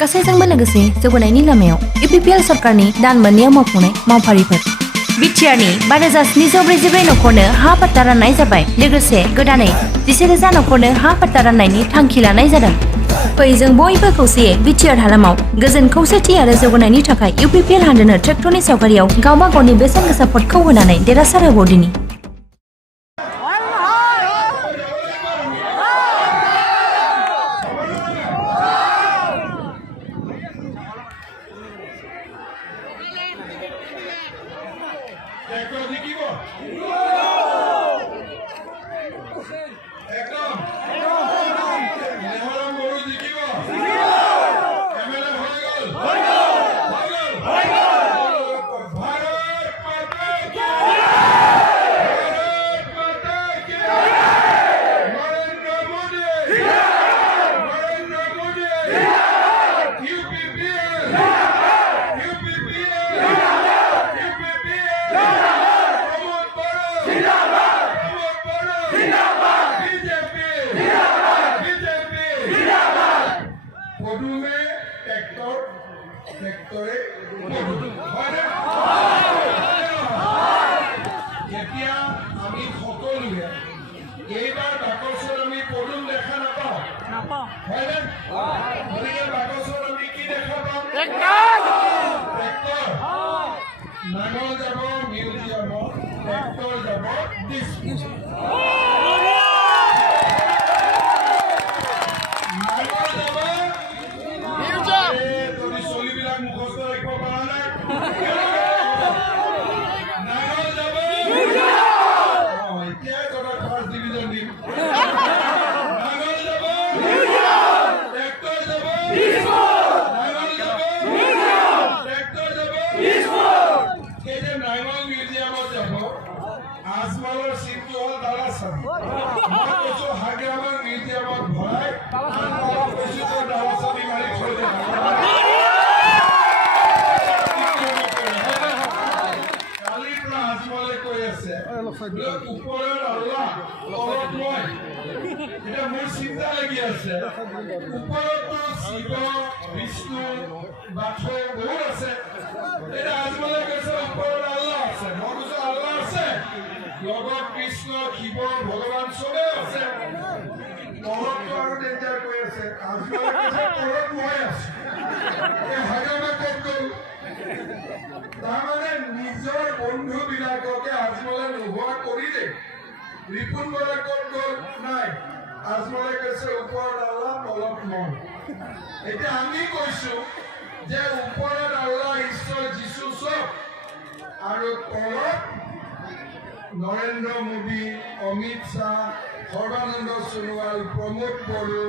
गासैजोंबो लोगोसे जौगानायनि लामायाव इउपिपिएल सरकारनि दान मोननैयाव मावफुंनाय मावफारिफोर बिटिआरनि 5,744 नखरनो हा पाट्टा राननाय जाबाय। लोगोसे गोदानै 11,000 नखरनो हा पाट्टा राननायनि थांखि लानाय जादों। फै जों बयबो खौसेयै बिटिआर हालामाव गोजोन खौसेथि आरो जौगानायनि थाखाय इउपिपिएल हानजानो ट्रेक्टरनि सावगारियाव गावबा गावनि बेसेन गोसा भटखौ होनानै देरहासार होबावदिनि। नरेंद्र मोदी, अमित शाह, सर्बानंद सोनोवाल, प्रमोद बड़ो,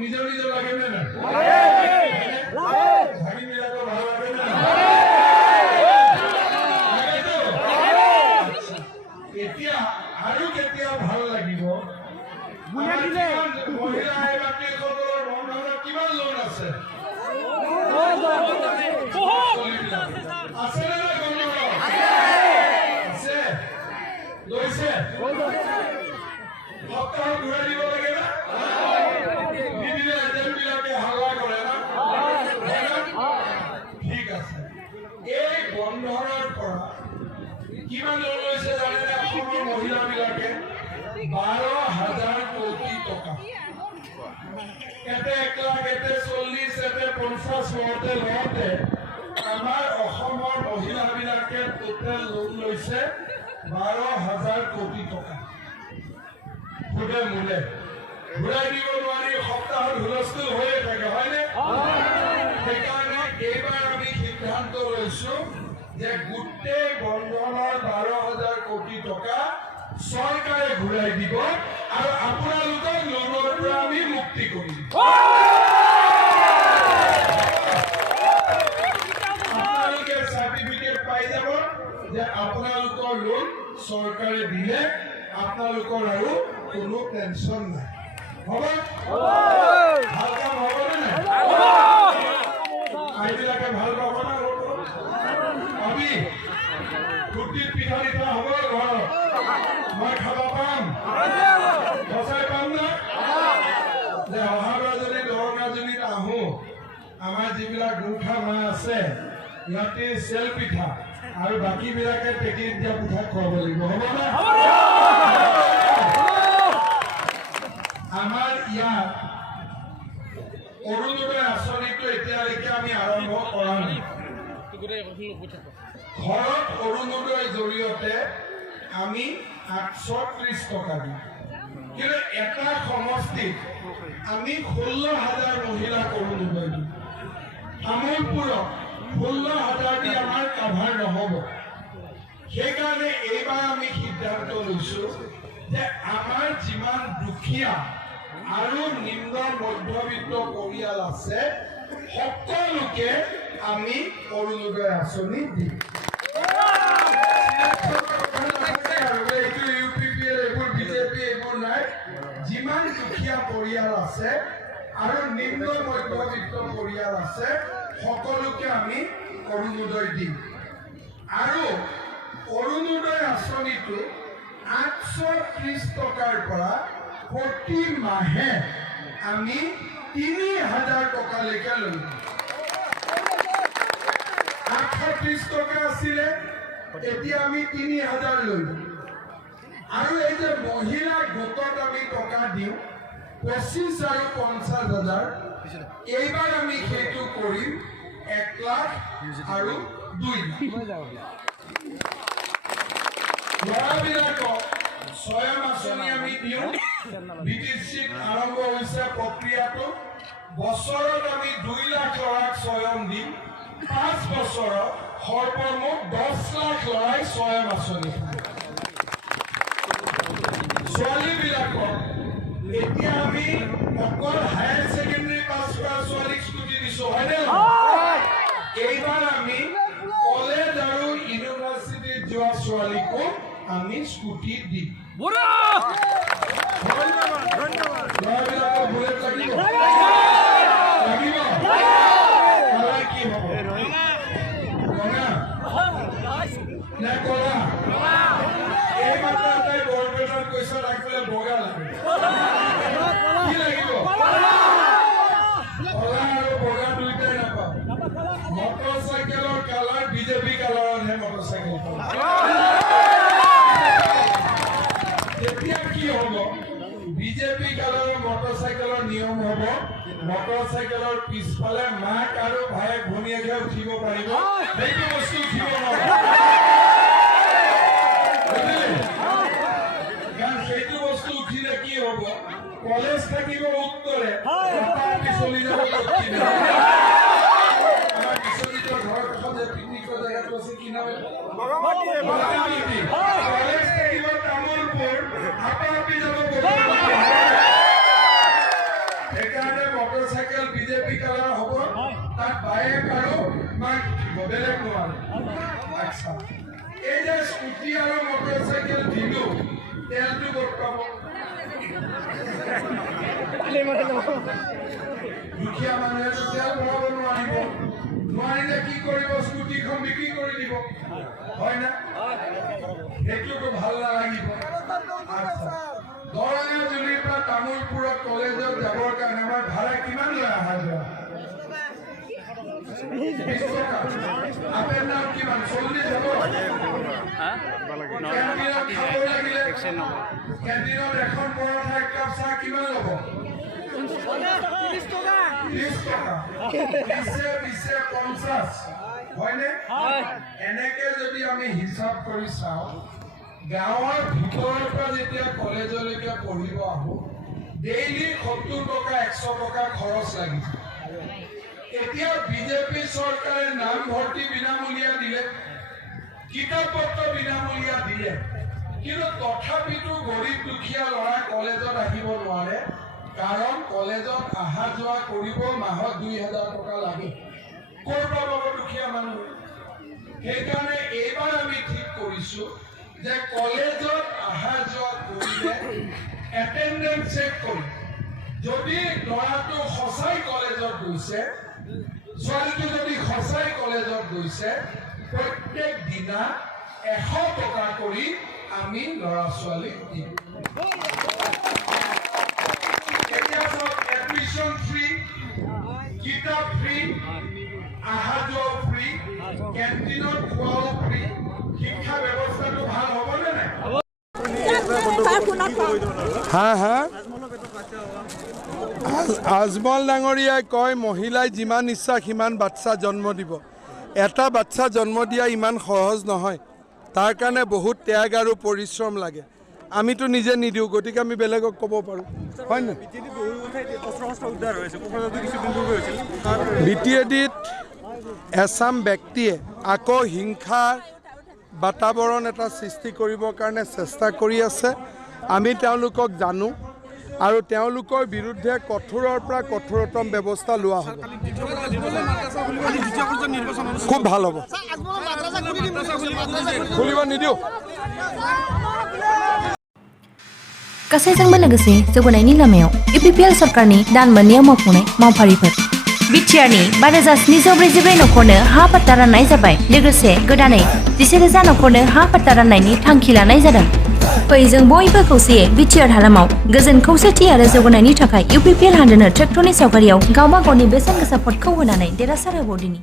निजर निजर लगे ना गोटे बंधनर 12,000 कोटी टका सरकारे घुराई দিব और आपनालोकर लोনৰ পৰা আমি মুক্তি কৰিম। आपनालोके सार्टिफिकेट पाই যাব যে आपनालोকৰ লোন सरकारे दिले आपनालोকৰ আৰু কোনো टेंशन নাই। হ'ব ভাল কাম হ'বনে নাই আইবিলাকে ভাল পাব না আমি ফূৰ্তিত পিঠা পিঠা হ'ব ঘৰত মই খাব পাম সঁচাই পাম না যে অহাবাৰ যদি দৰঙাজনীত আহোঁ আমাৰ যিবিলাক গুৰ্খা মা আছে সিহঁতে চেল পিঠা আৰু বাকীবিলাকে পেকেট দিয়া পিঠা খুৱাব লাগিব হ'বনে আমাৰ ইয়াত অৰুণোদয় আঁচনিটো এতিয়ালৈকে আমি আৰম্ভ কৰা নাই ঘৰত অৰুণোদয়ৰ জৰিয়তে আমি 830 টকা দিওঁ কিন্তু এটা সমষ্টিত আমি 16,000 মহিলাক অৰুণোদয় দিওঁ তামোলপুৰত 16,000 দি আমাৰ কাভাৰ নহ'ব সেইকাৰণে এইবাৰ আমি সিদ্ধান্ত লৈছোঁ যে আমাৰ যিমান দুখীয়া আৰু নিম্ন মধ্যবিত্ত পৰিয়াল আছে সকলোকে আমি অৰুণোদয় আঁচনি দিম যিমান দুখীয়া পৰিয়াল আছে আৰু নিম্ন মধ্যবিত্ত পৰিয়াল আছে সকলোকে আমি অৰুণোদয় দিম আৰু অৰুণোদয় আঁচনিটো 830 টকাৰ পৰা প্ৰতি মাহে আমি 3,000 টকালৈকে লৈ যাম 830 টকা আছিলে এতিয়া আমি 3,000 লৈ যাম আৰু এই যে মহিলা গোটত আমি টকা দিওঁ 25 আৰু 50,000 এইবাৰ আমি সেইটো কৰিম 1 লাখ আৰু 2 লাখ ল'ৰাবিলাকক স্বয়ং আঁচনি আমি দিওঁ বিটিচিত আৰম্ভ হৈছে প্ৰক্ৰিয়াটো বছৰত আমি 2 লাখ ল'ৰাক স্বয়ং দিম 5 বছৰত সৰ্বমুঠ 10 লাখ ল'ৰাই স্বয়ং আঁচনি ছোৱালীবিলাকক এতিয়া আমি অকল হায়াৰ ছেকেণ্ডেৰী পাছ কৰা ছোৱালীক স্কুটি দিছোঁ হয়নে এইবাৰ আমি কলেজ আৰু ইউনিভাৰ্চিটিত যোৱা ছোৱালীকো আমি স্কুটি দিম ল'ৰাবিলাকক বুলেট লাগিব লাগিব কি হ'ব ৰঙা নে কলা এই মাত্ৰ এটাই বৰপেটাত কৈছে ৰাখিলে বগা লাগে কি লাগিব কলা আৰু বগা দুইটাই নাপাওঁ মটৰচাইকেলৰ কালাৰ বিজেপি কালাৰতহে মটৰচাইকেল তেতিয়া কি হ'ব বিজেপি কালাৰৰ মটৰচাইকেলৰ নিয়ম হ'ব মটৰচাইকেলৰ পিছফালে মাক আৰু ভায়েক ভনীয়েকে উঠিব পাৰিব সেইটো বস্তু উঠিব নোৱাৰে সেইটো বস্তু উঠিলে কি হ'ব কলেজ থাকিব উত্তৰে চলি যাব দক্ষিণে আমাৰ বিশ্বজিত ঘৰৰ কাষত যে পিকনিকৰ জেগাটো আছে কি নাম কলেজ থাকিব তামোলপুৰ আপাপি যাব সেইকাৰণে মটৰচাইকেল বিজেপি কালাৰ হ'ব তাত বাইক আৰু মাক উঠিব বেলেগ নোৱাৰে আচ্ছা এই যে স্কুটি আৰু মটৰচাইকেল দিলো তেলটো ক'ত পাব দুখীয়া মানুহেতো তেল ভৰাব নোৱাৰিলে কি কৰিব স্কুটিখন বিক্ৰী কৰি দিব হয় না সেইটোতো ভাল নালাগিব দৰঙাজুলিৰ পৰা তামোলপুৰত কলেজত যাবৰ কাৰণে আমাৰ ভাড়া কিমান লয় অহা যোৱা 20 টকা আপোনাৰ নাম কিমান 40 হ'ব কেণ্টিনত খাব লাগিলে কেণ্টিনত এখন পৰঠা এক কাপ চাহ কিমান ল'ব 30 টকা 50 হয়নে এনেকে যদি আমি হিচাপ কৰি চাওঁ গাঁৱৰ ভিতৰৰ পৰা যেতিয়া কলেজলৈকে পঢ়িব আহোঁ ডেইলি 70 টকা 100 টকা খৰচ লাগিছে এতিয়া বিজেপি চৰকাৰে নামভৰ্তি বিনামূলীয়া দিলে কিতাপ পত্ৰ বিনামূলীয়া দিলে কিন্তু তথাপিতো গৰীব দুখীয়া ল'ৰা কলেজত আহিব নোৱাৰে কাৰণ কলেজত অহা যোৱা কৰিব মাহত 2,000 টকা লাগে ক'ৰ পৰা পাব দুখীয়া মানুহ সেইকাৰণে এইবাৰ আমি ঠিক কৰিছোঁ যে কলেজত অহা যোৱা কৰিলে এটেণ্ডেন্স চেক কৰি যদি ল'ৰাটো সঁচাই কলেজত গৈছে, ছোৱালীটো যদি সঁচাই কলেজত গৈছে, প্ৰত্যেক দিনা 100 টকা কৰি আমি ল'ৰা ছোৱালীক দিম। এতিয়া চব এডমিশ্যন ফ্ৰী, কিতাপ ফ্ৰী, আহা যোৱা ফ্ৰী, কেণ্টিনত খোৱাও ফ্ৰী। শিক্ষা ব্যৱস্থাটো ভাল হ'বনে নাই? আজমল ডাঙৰীয়াই কয় মহিলাই যিমান ইচ্ছা সিমান বাচ্চা জন্ম দিব। এটা বাচ্চা জন্ম দিয়া ইমান সহজ নহয়, তাৰ কাৰণে বহুত ত্যাগ আৰু পৰিশ্ৰম লাগে। আমিতো নিজে নিদিওঁ, গতিকে আমি বেলেগক ক'ব পাৰোঁ, হয় নাই? BTADত এছাম ব্যক্তিয়ে আকৌ হিংসাৰ বাতাবৰণ এটা সৃষ্টি কৰিবৰ কাৰণে চেষ্টা কৰি আছে। আমি তেওঁলোকক জানো আৰু তেওঁলোকৰ বিৰুদ্ধে কঠোৰৰ পৰা কঠোৰতম ব্যৱস্থা লোৱা হ'ব। খুব ভাল হ'ব, খুলিব নিদিওঁ। गासैजोंबो लोगोसे जौगानायनि लामायाव UPPL सरकारनि दान मोननायाव मावफुंनाय मावफारिफोर। बिटिआरनि 5,744 नखरनो हा पट्टा राननाय जाबाय। लोगोसे गोदानै 10,000 नखरनो हा पट्टा राननायनि थांखि लानाय जादों। फै जों बयबो खौसेयै बिटिआर हालामाव गोजोन खौसेथि आरो जौगानायनि थाखाय UPPL हानजानो ट्रेक्टरनि सावगारियाव गावबा गावनि बेसेन गोसा भटखौ होनानै देरहासार होबावदिनि।